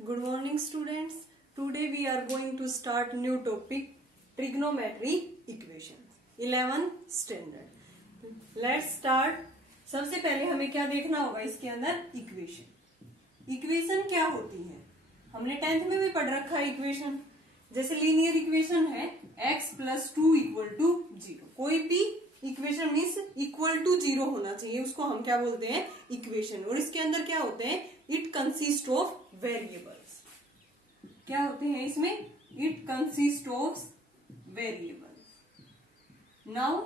Good morning, students. Today we are going to start new topic, trigonometry equations, 11th standard. Let's start. सबसे पहले हमें क्या देखना होगा इसके अंदर इक्वेशन. इक्वेशन क्या होती है? हमने 10th में भी पढ़ रखा है इक्वेशन. जैसे लीनियर इक्वेशन है x + 2 = 0. कोई भी इक्वेशन मीन्स इक्वल टू 0 होना चाहिए, उसको हम क्या बोलते हैं? इक्वेशन. और इसके अंदर क्या होते हैं? It consist of variables. क्या होते हैं इसमें? It consist of variables. Now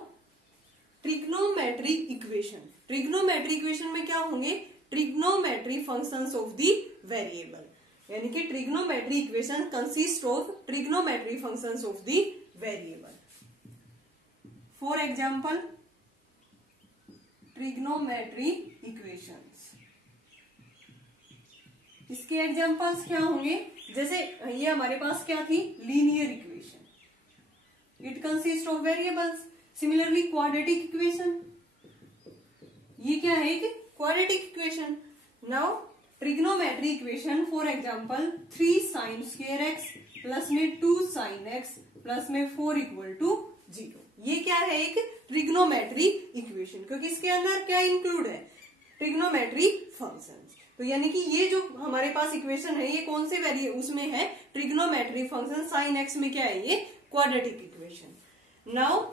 trigonometry equation. Trigonometry equation में क्या होंगे? Trigonometry functions of the variable. यानी कि trigonometry equation consist of trigonometry functions of the variable. For example, trigonometry equations. इसके एग्जाम्पल्स क्या होंगे? जैसे ये हमारे पास क्या थी? Linear equation. It consist of variables. Similarly quadratic equation, ये क्या है? एक quadratic equation. Now trigonometry equation, for example 3 sin² x plus में 2 sin x प्लस में 4 = 0. ये क्या है? एक ट्रिग्नोमेट्री इक्वेशन, क्योंकि इसके अंदर क्या इंक्लूड है? Trigonometry functions. तो यानी कि ये जो हमारे पास इक्वेशन है, ये कौन से वेरिएबल उसमें है? Trigonometry function. sin x में क्या है? ये क्वाड्रेटिक इक्वेशन. नाउ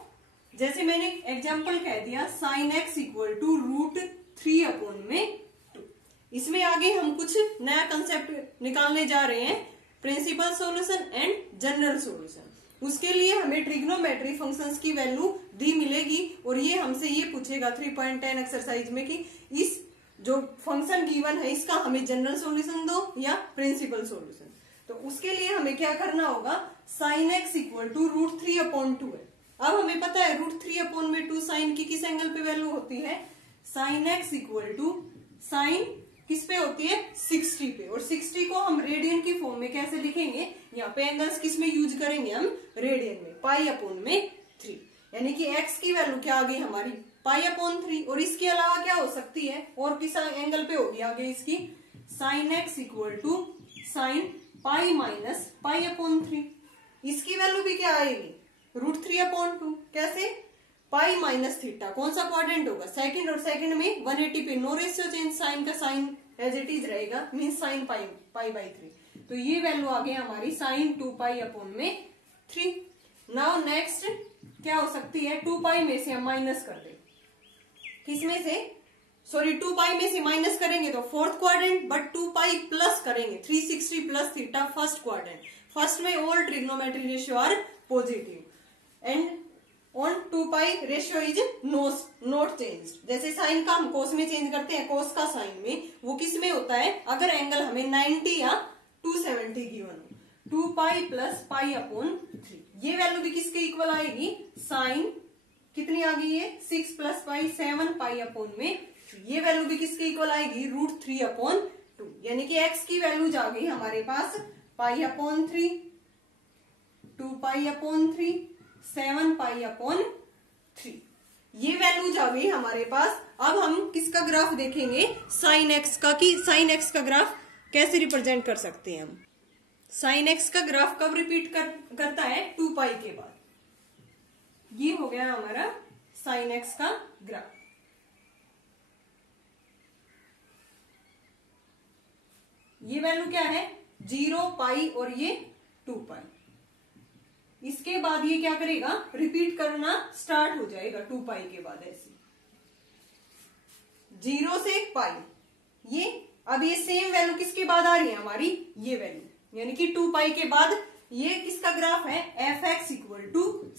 जैसे मैंने एग्जाम्पल कह दिया sin x = √3/2. इसमें आगे हम कुछ नया कंसेप्ट निकालने जा रहे हैं, principal solution and general solution. उसके लिए हमें ट्रिग्नोमेट्री फंक्शंस की वैल्यू दी मिलेगी और ये हमसे ये पूछेगा 3.10 एक्सरसाइज में कि इस जो फंक्शन गिवन है इसका हमें जनरल सॉल्यूशन दो या प्रिंसिपल सॉल्यूशन. तो उसके लिए हमें क्या करना होगा? sin x = √3/2 है. अब हमें पता है √3/2 साइन की किस एंगल पे वैल्यू होती है? sin x = साइन किस पे होती है? 60 पे. और 60 को हम रेडियन की फॉर्म में कैसे लिखेंगे? यहाँ पे एंगल्स किस में यूज करेंगे? हम रेडियन में. π/3. यानी कि x की वैल्यू क्या आ गई हमारी? π/3. और इसके अलावा क्या हो सकती है? और किस एंगल पे होगी आगे इसकी? sin x = sin π-π/3. इसकी वैल्यू भी क्या आएगी? √3/2. कैसे? π-θ. कौन सा क्वाड्रेंट होगा? सेकंड. और सेकंड में 180 पे. No ratio change. साइन का साइन एज इट इज रहेगा, मीन sin π/3. तो ये वैल्यू आ गई हमारी sin 2π/3. नाउ नेक्स्ट क्या हो सकती है? 2π में से हम माइनस कर दे. किसमें से? सॉरी, 2π में से माइनस करेंगे तो फोर्थ क्वाड्रेंट, बट 2π प्लस करेंगे 360 + θ फर्स्ट क्वाड्रेंट. फर्स्ट में all trigonometry ratio are positive and on 2π ratio is not change. जैसे साइन का हम कोस में चेंज करते हैं, कोस का साइन में वो किस में होता है? अगर एंगल हमें 90 या 270 गिवन हो. 2π + π/3. ये वैल्यू भी किसके इक्वल आएगी? साइन कितनी आ गई है? 6 + π 7 π/3. ये वैल्यू भी किसके इक्वल आएगी? √3/2. यानी कि x की वैल्यूज आ गई हमारे पास π/3, 2π/3, 7 π/3. ये वैल्यूज आ गई हमारे पास. अब हम किसका ग्राफ देखेंगे? sin x का. कि sin x का ग्राफ कैसे रिप्रेजेंट कर सकते हैं हम? sin x का ग्राफ कब रिपीट करता है? 2π के बाद. ये हो गया हमारा sin x का ग्राफ. ये वैल्यू क्या है? 0, π और ये 2π. इसके बाद ये क्या करेगा? रिपीट करना स्टार्ट हो जाएगा 2π के बाद. ऐसे 0 से π. ये अब ये सेम वैल्यू किसके बाद आ रही है हमारी? ये वैल्यू. यानी कि 2π के बाद ये किसका ग्राफ है? fx =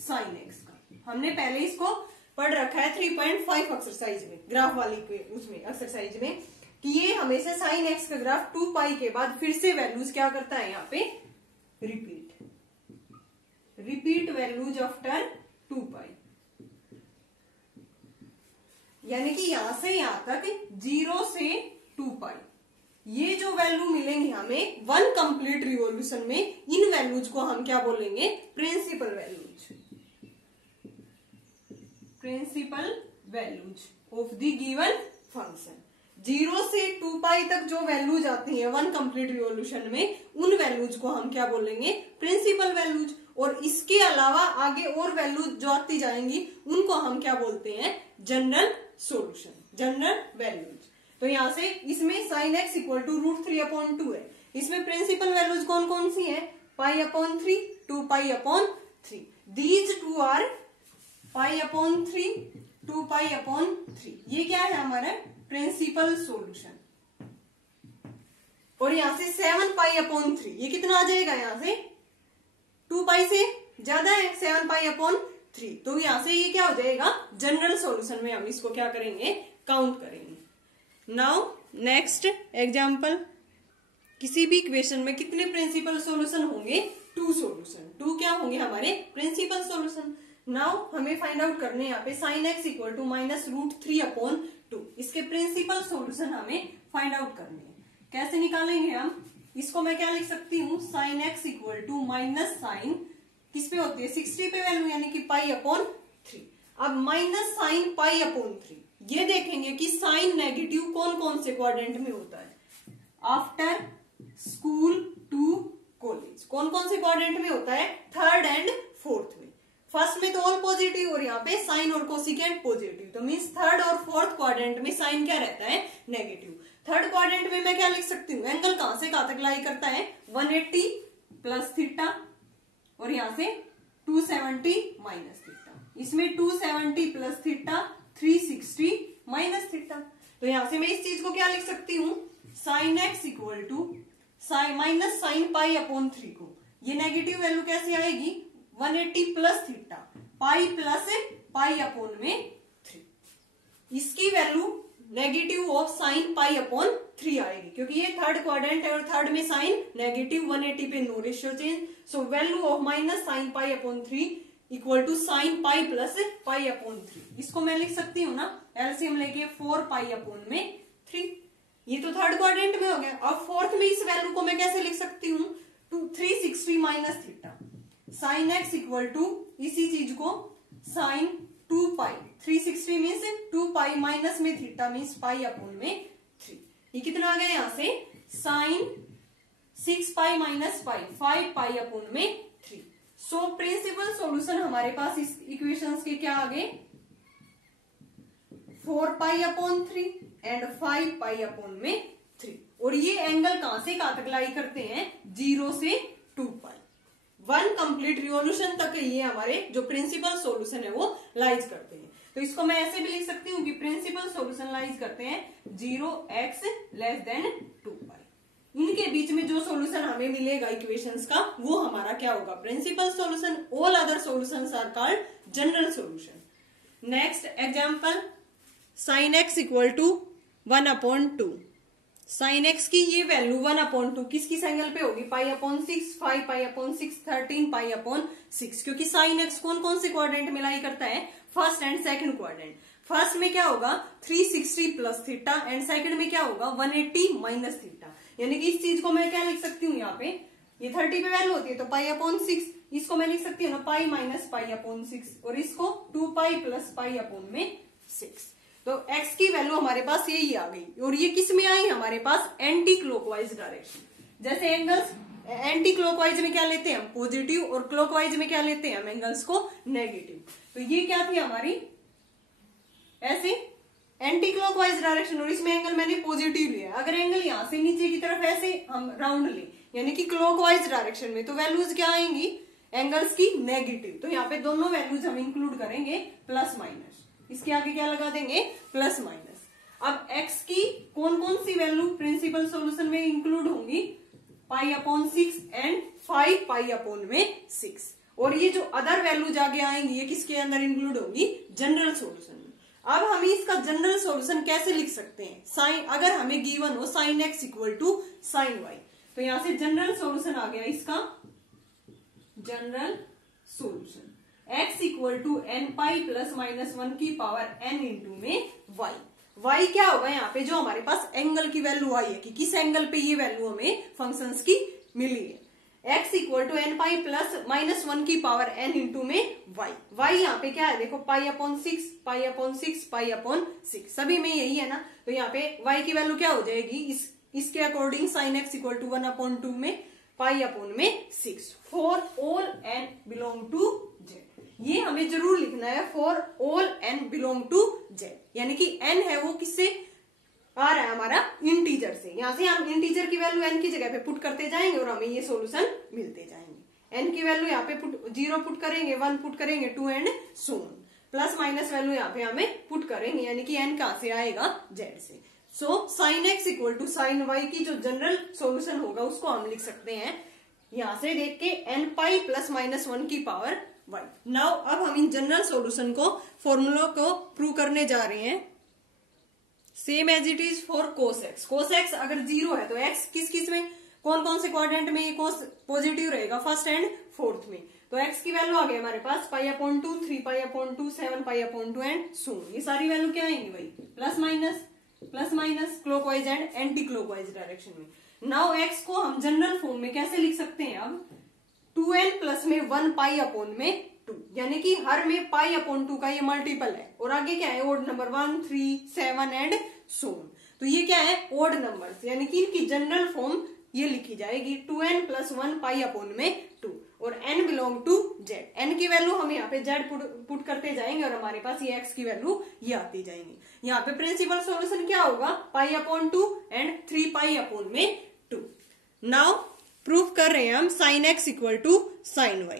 sin x का. हमने पहले इसको पढ़ रखा है 3.5 एक्सरसाइज में, ग्राफ वाली उसमें एक्सरसाइज में, कि ये हमेशा sin x का ग्राफ 2π के बाद फिर से वैल्यूज क्या करता है? यहाँ पे रिपीट वैल्यूज आफ्टर 2π. यानी कि यहां से यहां तक 0 से 2π ये जो वैल्यू मिलेंगे हमें वन कंप्लीट रिवॉल्यूशन में, इन वैल्यूज को हम क्या बोलेंगे? Principal values. Principal values of the given function. 0 से 2 पाई तक जो वैल्यूज आती है वन कंप्लीट रिवॉल्यूशन में, उन वैल्यूज को हम क्या बोलेंगे, प्रिंसिपल वैल्यूज। और इसके अलावा आगे और वैल्यूज जो आती जाएंगी उनको हम क्या बोलते हैं, जनरल सॉल्यूशन, जनरल वैल्यूज। तो यहां से इसमें sin x इक्वल टू √3/2 है। इसमें प्रिंसिपल वैल्यूज कौन कौन सी है, π/3, 2π/3। These two are π/3, 2π/3। ये क्या है हमारा प्रिंसिपल सॉल्यूशन। और यहां से 7π/3, ये कितना आ जाएगा, यहां से 2 पाई से ज्यादा है 7π/3, तो यहां से ये क्या हो जाएगा, जनरल सॉल्यूशन में हम इसको क्या करेंगे, काउंट करेंगे। नाउ नेक्स्ट एग्जांपल, किसी भी इक्वेशन में कितने प्रिंसिपल सॉल्यूशन होंगे, 2 सॉल्यूशन, 2 क्या होंगे हमारे प्रिंसिपल सॉल्यूशन। नाउ हमें फाइंड आउट करने यहाँ पे sin x इक्वल टू -√3/2, इसके प्रिंसिपल सॉल्यूशन हमें फाइंड आउट करने हैं। कैसे निकालेंगे हम, इसको मैं क्या लिख सकती हूँ, sin x equal to minus sine किस पे होती है, 60 पे वैल्यू, यानी कि π/3। अब माइनस साइन π/3, ये देखेंगे कि साइन नेगेटिव कौन कौन से क्वाड्रेंट में होता है, आफ्टर स्कूल टू कॉलेज, कौन कौन से क्वाड्रेंट में होता है, 3rd एंड 4th में। फर्स्ट में तो ऑल पॉजिटिव और यहाँ पे साइन और कोसिकेंट पॉजिटिव, तो मीन्स 3rd और 4th क्वाड्रेंट में साइन क्या रहता है, नेगेटिव। 3rd क्वाड्रेंट में मैं क्या लिख सकती हूँ, एंगल कहां से कहां तक लाई करता है, 180 प्लस थीटा, और यहां से 270 माइनस थीटा। इसमें 270 प्लस थीटा, 360 माइनस थीटा। तो यहां से मैं इस चीज को क्या लिख सकती हूँ, sin x equal to minus sine π/3 को, ये नेगेटिव वैल्यू कैसे आएगी, 180 प्लस थीटा, पाई प्लस π/3। इसकी वैल्यू नेगेटिव ऑफ साइन π/3 आएगी, क्योंकि ये 3rd क्वाड्रेंट है और 3rd में साइन नेगेटिव, 180 पे no ratio change, so value of minus sine π/3 equal to sine pi plus π/3। इसको मैं लिख सकती हूँ ना, एलसीएम लेके 4π/3। ये तो 3rd क्वाड्रेंट में हो गया। अब 4th में इस वैल्यू को मैं कैसे लिख सकती हूँ, 360 minus theta, sine x equal to इसी चीज को sine 2 pi, 360 means 2 pi minus में थीटा मीन्स π/3। ये कितना आ गया यहाँ से, sine 6 pi minus pi, 5π/3। So principal solution हमारे पास इस इक्वेशंस के क्या आ गए, 4π/3 एंड 5π/3। और ये एंगल कहां से कहां तक लाई करते हैं, 0 से 2 पाई, वन कंप्लीट रिवॉल्यूशन तक ये हमारे जो प्रिंसिपल सॉल्यूशन है वो लाइज करते हैं। तो इसको मैं ऐसे भी लिख सकती हूँ कि प्रिंसिपल सॉल्यूशन लाइज करते हैं 0x लेस देन 2 पाई। इनके बीच में जो सॉल्यूशन हमें मिलेगा इक्वेशंस का, वो हमारा क्या होगा, principal solution. All other solutions are called general solution. Next example, sin x equal to 1/2। Sine x की ये वैल्यू 1/2 किस किस एंगल पे होगी, π/6, 5π/6, 13π/6, क्योंकि साइन एक्स कौन कौन से क्वाड्रेंट में लाई करता है, 1st and 2nd quadrant. First में क्या होगा 360 प्लस थीटा एंड सेकंड में क्या होगा 180 माइनस थीटा। यानी कि इस चीज को मैं क्या लिख सकती हूँ, यहाँ पे ये 30 पे वैल्यू होती है तो π/6, इसको मैं लिख सकती हूँ ना पाई माइनस π/6 और इसको 2 पाई प्लस π/6। तो x की वैल्यू हमारे पास यही आ गई। और ये किस में आई हमारे पास, एंटी क्लॉकवाइज डायरेक्शन। जैसे एंगल्स एंटी क्लॉकवाइज में क्या लेते हैं हम, पॉजिटिव, और क्लॉकवाइज में क्या लेते हैं हम, एंगल्स को नेगेटिव। तो ये क्या थी हमारी, ऐसे एंटी क्लॉकवाइज डायरेक्शन, और इसमें एंगल मैंने पॉजिटिव लिया। अगर एंगल यहाँ से नीचे की तरफ ऐसे हम राउंड ले, यानी कि क्लॉकवाइज डायरेक्शन में, तो वैल्यूज क्या आएंगी एंगल्स की नेगेटिव। तो यहाँ पे दोनों वैल्यूज हम इंक्लूड करेंगे प्लस माइनस, इसके आगे क्या लगा देंगे प्लस माइनस। अब x की कौन कौन सी वैल्यू प्रिंसिपल सॉल्यूशन में इंक्लूड होंगी, π/6 एंड 5π/6। और ये जो अदर वैल्यूज आगे आएंगी ये किसके अंदर इंक्लूड होंगी, जनरल सॉल्यूशन में। अब हम इसका जनरल सॉल्यूशन कैसे लिख सकते हैं, साइन, अगर हमें गिवन हो sin x equal to sine y, तो यहां से जनरल सॉल्यूशन आ गया इसका general solution, x equal to n pi plus minus 1 की पावर n इंटू में y क्या होगा, यहाँ पे जो हमारे पास एंगल की वैल्यू आई है कि किस एंगल पे ये वैल्यू हमें फंक्शंस की मिली है। x equal to n pi plus minus one की पावर n इंटू में y। y यहाँ पे क्या है देखो, pi upon six, pi upon six, pi upon six, सभी में यही है ना। तो यहाँ पे y की वैल्यू क्या हो जाएगी, इसके according sine x equal to 1/2 में पाई अपॉन में 6 for all n belong to z। ये हमें जरूर लिखना है, for all n belong to z, यानी कि n है वो किससे आ रहा है, हमारा इंटीजर से। यहां से हम इंटीजर की वैल्यू n की जगह पे पुट करते जाएंगे और हमें ये सॉल्यूशन मिलते जाएंगे। n की वैल्यू यहाँ पे पुट 0 पुट करेंगे, 1 पुट करेंगे, 2 and so on, plus minus value यहाँ पे हमें पुट करेंगे, यानी कि n कहां से आएगा, z से। So sine x equal to sine y की जो जनरल सॉल्यूशन होगा उसको हम लिख सकते हैं यहां से देख के n पाई प्लस माइनस 1 की पावर y। नाउ अब हम इन जनरल सॉल्यूशन को फॉर्मूला को प्रूव करने जा रहे हैं, same as it is for cos x. Cos x अगर 0 है तो x किस किस में, कौन कौन से क्वाड्रेंट में ये कोस पॉजिटिव रहेगा, फर्स्ट एंड फोर्थ में। तो x की वैल्यू आ गई हमारे पास pi upon 2, 3 pi upon 2, 7 pi upon 2 and so. ये सारी वैल्यू क्या आएंगी भाई, plus minus clockwise and anticlockwise direction में। नाउ x को हम जनरल फॉर्म में कैसे लिख सकते हैं, अब 2n प्लस में 1 पाई अपॉन में 2, यानी कि हर में पाई अपॉन 2 का ये मल्टीपल है, और आगे क्या है ओड नंबर 1, 3, 7 एंड सो। तो ये क्या है ओड नंबर्स, यानी कि इनकी जनरल फॉर्म ये लिखी जाएगी 2n प्लस 1 पाई अपॉन में 2 और n belong to z। n की वैल्यू हम यहाँ पे z पुट करते जाएंगे और हमारे पास ये x की वैल्यू ये आती जाएंगी। यहाँ पे प्रिंसिपल सॉल्यूशन क्या होगा, pi upon 2 and 3 pi upon में 2। नाउ प्रूफ कर रहे हैं हम sine x equal to sine y,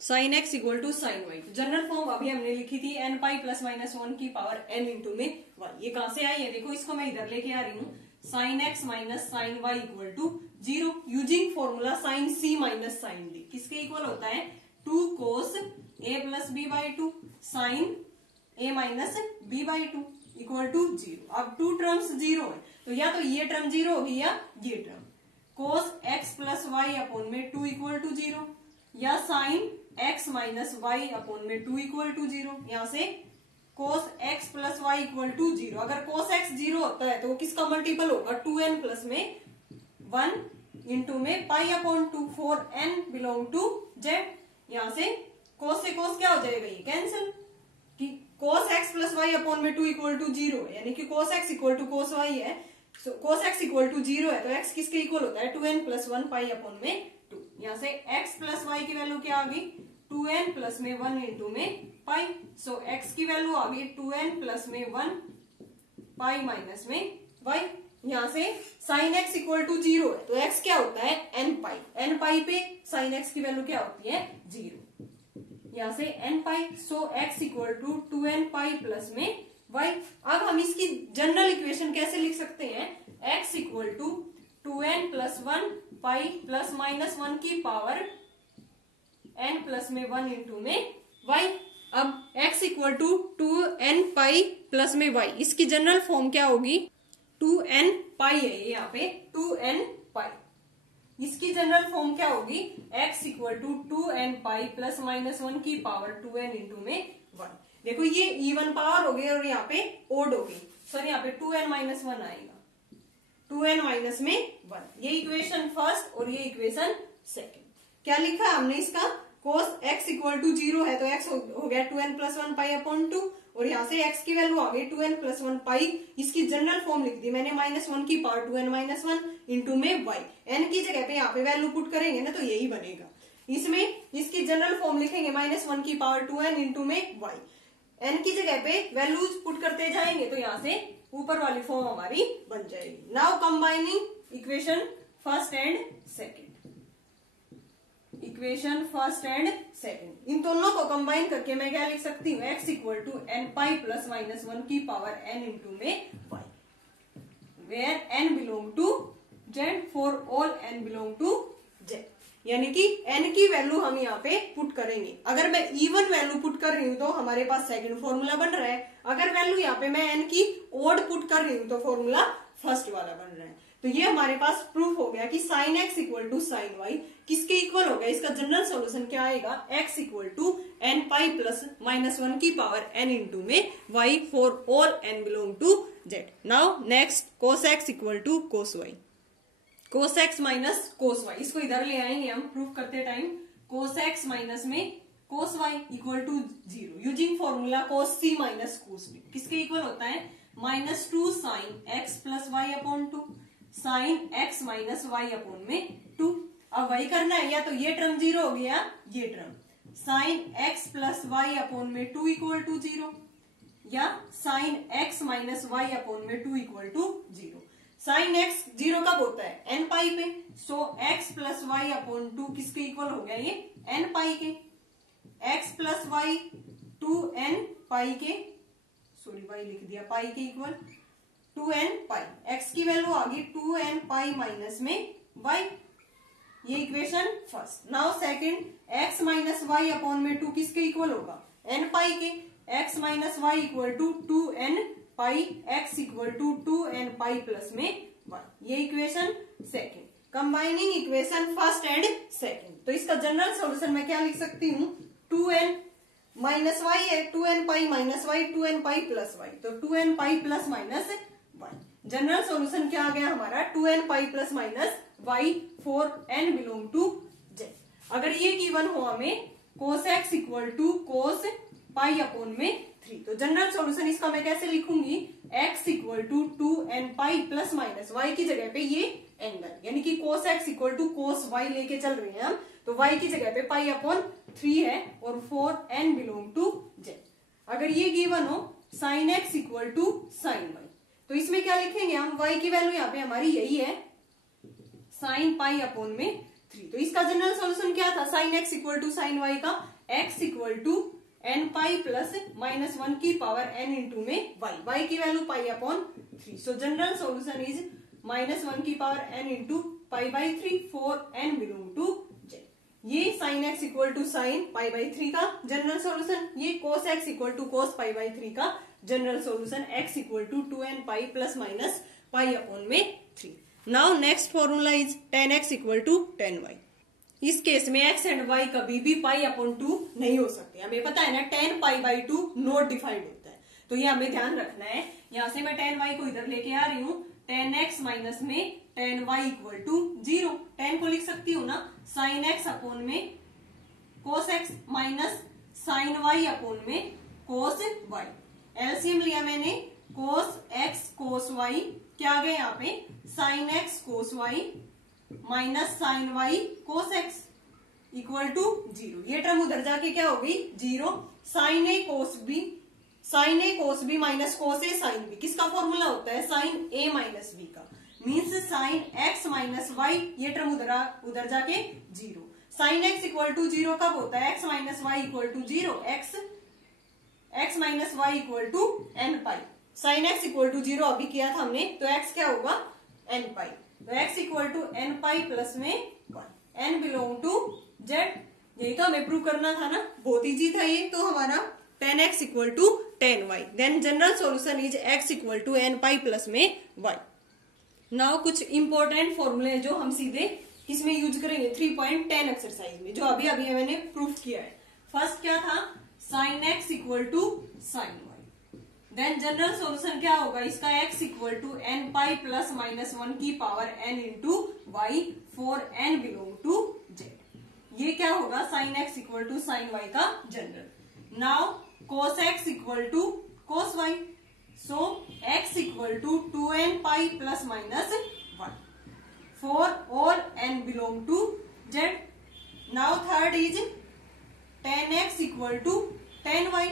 sine x equal to sine y। General form अभी हमने लिखी थी n पाई प्लस माइनस 1 की पावर n इंटू में y। ये कहां से आई है देखो, इसको मैं इधर लेके आ रही हूँ, sine x minus sine y equal to 0 using formula sine c minus sine d। किसके इक्वल होता है, 2 cos a plus b by 2 sine a minus b by 2 equal to 0। अब 2 टर्म्स 0 है तो या तो ये टर्म 0 होगी या ये term, cos x plus y upon में 2 इक्वल टू 0 या sine x minus y upon में 2 इक्वल टू 0। यहाँ से cos x plus y equal to 0, अगर cos x 0 होता है तो किसका मल्टीपल होगा, 2n प्लस में 1 इंटू में pi upon 2 4 n belong to z। यहाँ से cos से cos क्या हो जाएगा, ये कैंसिल, कि cos x plus y upon में 2 इक्वल टू 0 है, यानी कि cos x equal to cos y है। cos x इक्वल टू 0 है तो x किसके इक्वल होता है, 2n प्लस 1 पाई अपॉन में 2। यहाँ से x प्लस वाई की वैल्यू क्या आ गई, 2n प्लस में 1 इंटू में पाई। सो x की वैल्यू आ गई 2n प्लस में 1 पाई माइनस में y। यहाँ से साइन x इक्वल टू 0 है तो x क्या होता है, n पाई, n पाई पे साइन x की वैल्यू क्या होती है, 0। यहाँ से n pi, so x equal to 2n pi plus में y। अब हम इसकी जनरल इक्वेशन कैसे लिख सकते हैं, x equal to 2n plus 1 pi plus minus 1 की पावर n प्लस में 1 इंटू में y। अब x equal to 2n pi plus में y, इसकी जनरल फॉर्म क्या होगी, 2n पाई है ये यहाँ पे 2n पाई, इसकी जनरल फॉर्म क्या होगी, x equal to 2n pi plus minus 1 की पावर 2n इंटू में 1। देखो ये इवन पावर हो गई और यहाँ पे ओड हो गई, सॉरी यहाँ पे 2n माइनस 1 आएगा, 2n माइनस में 1। ये इक्वेशन फर्स्ट और ये इक्वेशन सेकेंड। क्या लिखा हमने इसका, cos x इक्वल टू 0 है तो x हो गया 2n प्लस 1 पाई अपॉन 2 और यहाँ से x की वैल्यू आ गई 2n प्लस 1 पाई, इसकी जनरल फॉर्म लिख दी मैंने माइनस 1 की पावर 2n माइनस 1 इंटू में y। n की जगह पे यहाँ पे वैल्यू पुट करेंगे ना तो यही बनेगा, इसमें इसकी जनरल फॉर्म लिखेंगे माइनस 1 की पावर 2n इंटू में y। n की जगह पे वैल्यूज पुट करते जाएंगे तो यहाँ से ऊपर वाली फॉर्म हमारी बन जाएगी। Now combining equation first and second, equation first and second, इन दोनों को कंबाइन करके मैं क्या लिख सकती हूँ, x equal to n pi plus minus 1 की पावर n इंटू में y, where n belong to z for all n belong to z। यानी कि n की वैल्यू हम यहाँ पे पुट करेंगे, अगर मैं इवन वैल्यू पुट कर रही हूँ तो हमारे पास सेकंड फॉर्मूला बन रहा है, अगर वैल्यू यहाँ पे मैं n की ओड पुट कर रही हूँ तो फॉर्मूला फर्स्ट वाला बन रहा है। तो ये हमारे पास प्रूफ हो गया कि sine x equal to sine y किसके इक्वल हो गया, इसका जनरल सॉल्यूशन क्या आएगा, x equal to n pi plus minus 1 की पावर n इंटू में y for all n belong to z। Now next cos x equal to cos y, cos x minus cos y, इसको इधर ले आएंगे हम proof करते time. cos x minus में cos y equal to 0 using formula cos c minus cos b, किसके equal होता है -2 sin x plus y upon 2, sin x minus y upon में 2। अब वही करना है, या तो ये टर्म 0 हो गया, ये term sin x plus y upon में 2 इक्वल टू 0, या sin x minus y upon में 2 इक्वल टू 0। sin x 0 कब होता है n पाई पे, सो x प्लस वाई अपॉन 2 किसके इक्वल हो गया, ये n पाई के, x प्लस वाई 2n पाई के, सॉरी y लिख दिया, पाई के इक्वल 2n पाई, x की वैल्यू आ गई 2n पाई माइनस में y, ये equation first. Now second, x minus y upon में 2 किसके इक्वल होगा, n पाई के, x minus y equal to 2n pi, x equal to 2n pi plus में y, ये equation second. Combining equation first and second, तो इसका general solution मैं क्या लिख सकती हूँ, 2n माइनस वाई है, 2n pi minus y, 2n pi plus y, तो 2n pi plus minus y. General solution क्या आ गया हमारा, 2n pi plus minus y for n belong to z। अगर ये गिवन हो हमें cos x equal to cos pi upon में 3, तो जनरल सॉल्यूशन इसका मैं कैसे लिखूंगी, x equal to 2n pi plus minus y की जगह पे ये एंगल, यानी कि cos x equal to cos y लेके चल रहे हैं हम, तो y की जगह पे पाई अपॉन 3 है और 4n बिलोंग टू z। अगर ये गिवन हो sin x equal to sin y, तो इसमें क्या लिखेंगे हम, y की वैल्यू यहाँ पे हमारी यही है sin पाई अपॉन में 3, तो इसका जनरल सॉल्यूशन क्या था, sin x equal to sin y का x equal to n pi plus -1 की पावर n इंटू में y की value pi upon 3, so general solution is -1 की power n into pi by 3 4n belong to z। ये sin x equal to sin pi by 3 का general solution, ये cos x equal to cos pi by 3 का general solution, x equal to 2n pi plus minus pi upon में 3। Now next formula is tan x equal to tan y। इस case में x and y कभी भी पाई upon 2 नहीं हो सकते, हमें पता है ना, tan pi by 2 not defined होता है, तो ये हमें ध्यान रखना है। यहां से मैं tan y को इधर लेके आ रही हूँ, tan x माइनस में tan y equal to 0, tan को लिख सकती हूँ ना sin x अपॉन में cos x minus sin y upon में cos y, एलसीएम लिया मैंने, cos x cos y, क्या आ गया यहाँ पे sin x cos y minus sin y cos x equal to 0, ये टर्म उधर जाके क्या हो गई 0, sin a cos b minus cos a sin b, किसका फॉर्मूला होता है sin a माइनस b का, means sin x minus y, ये टर्म उधर जाके 0, sin x इक्वल टू 0 कब होता है, x minus y equal to 0, x minus y equal to n pi, sin x equal to 0 अभी किया था हमने, तो x क्या होगा n पाई, तो x equal to n pi plus में 1, n बिलोंग टू z, यही तो हमें प्रूव करना था ना, बहुत इजी था ये, तो हमारा tan x equal to tan y, then general solution is x equal to n pi plus में y। नाउ कुछ इंपॉर्टेंट फॉर्मूले जो हम सीधे इसमें यूज करेंगे 3.10 एक्सरसाइज में, जो अभी अभी मैंने प्रूफ किया है। फर्स्ट क्या था, sin x equal to sin y, then general solution क्या होगा इसका, x equal to n pi plus -1 की power n into y for n belong to z, ये क्या होगा sin x equal to sin y का general. Now cos x equal to cos y, so x equal to 2n pi plus -1 for all n belong to z। Now third is tan x equal to tan y,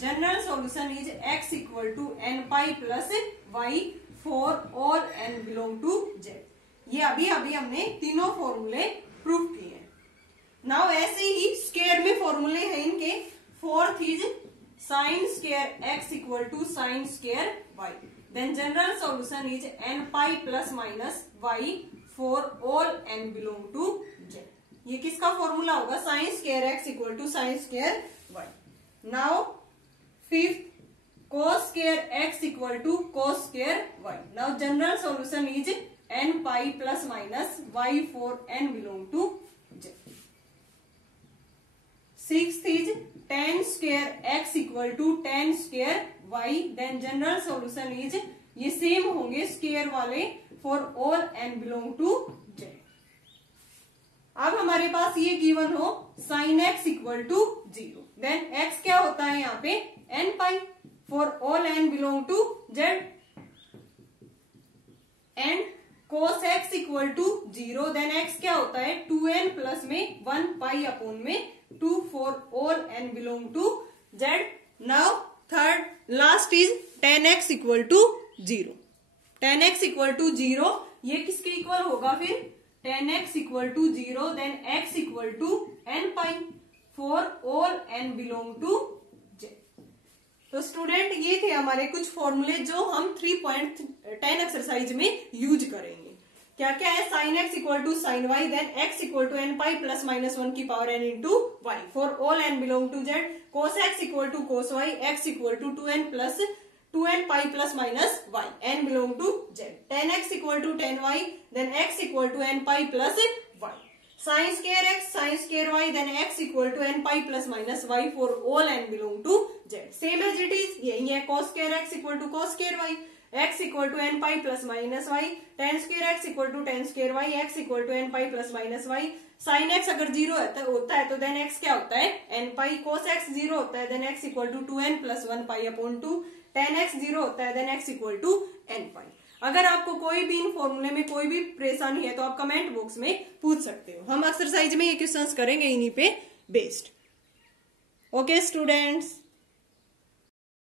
general solution is x equal to n pi plus y for all n belong to z। ये अभी अभी हमने तीनों फॉर्मूले prove किए हैं। Now ऐसे ही square में फॉर्मूले हैं इनके, fourth is sine square x equal to sine square y, then general solution is n pi plus minus y for all n belong to z। ये किसका फॉर्मूला होगा, sine square x equal to sine square y। Now fifth, cos square x equal to cos square y। Now general solution is n pi plus minus y for n belong to z। Sixth is tan square x equal to tan square y, then general solution is, ये same होंगे square वाले, for all n belong to z। अब हमारे पास ये given हो sin x equal to 0, then x क्या होता है यहाँ पे n pi for all n belong to z, and cos x equal to 0, then x क्या होता है 2n प्लस में 1 पाई अपॉन में 2 for all n belong to z। Now third last is tan x equal to 0, tan x equal to 0 ये किसके equal होगा फिर tan x equal to 0, then x equal to n pi for all n belong to z। तो student ये थे हमारे कुछ फॉर्मूले जो हम 3.10 एक्सरसाइज में यूज करेंगे। क्या क्या है sin x equal to sin y, then x equal to n pi plus minus 1 की power n into y for all n belong to z, cos x equal to cos y, x equal to 2n pi plus minus y, n belong to z, tan x equal to tan y, then x equal to n pi plus y, sin square x sin square y, then x equal to n pi plus minus y for all n belong to z। Same as it is यही है cos square x equal to cos square y, x equal to n pi plus minus y, tan square x equal to tan square y, x equal to n pi plus minus y, sin x अगर 0 होता है तो then x क्या होता है n पाई, cos x 0 होता है then x equal to 2n plus 1 pi upon 2, tan x 0 होता है then x equal to n pi. अगर आपको कोई भी इन फॉर्मूले में कोई भी परेशानी है तो आप कमेंट बॉक्स में पूछ सकते हो, हम एक्सरसाइज में ये क्वेश्चंस करेंगे इन्हीं पे बेस्ड। Okay students.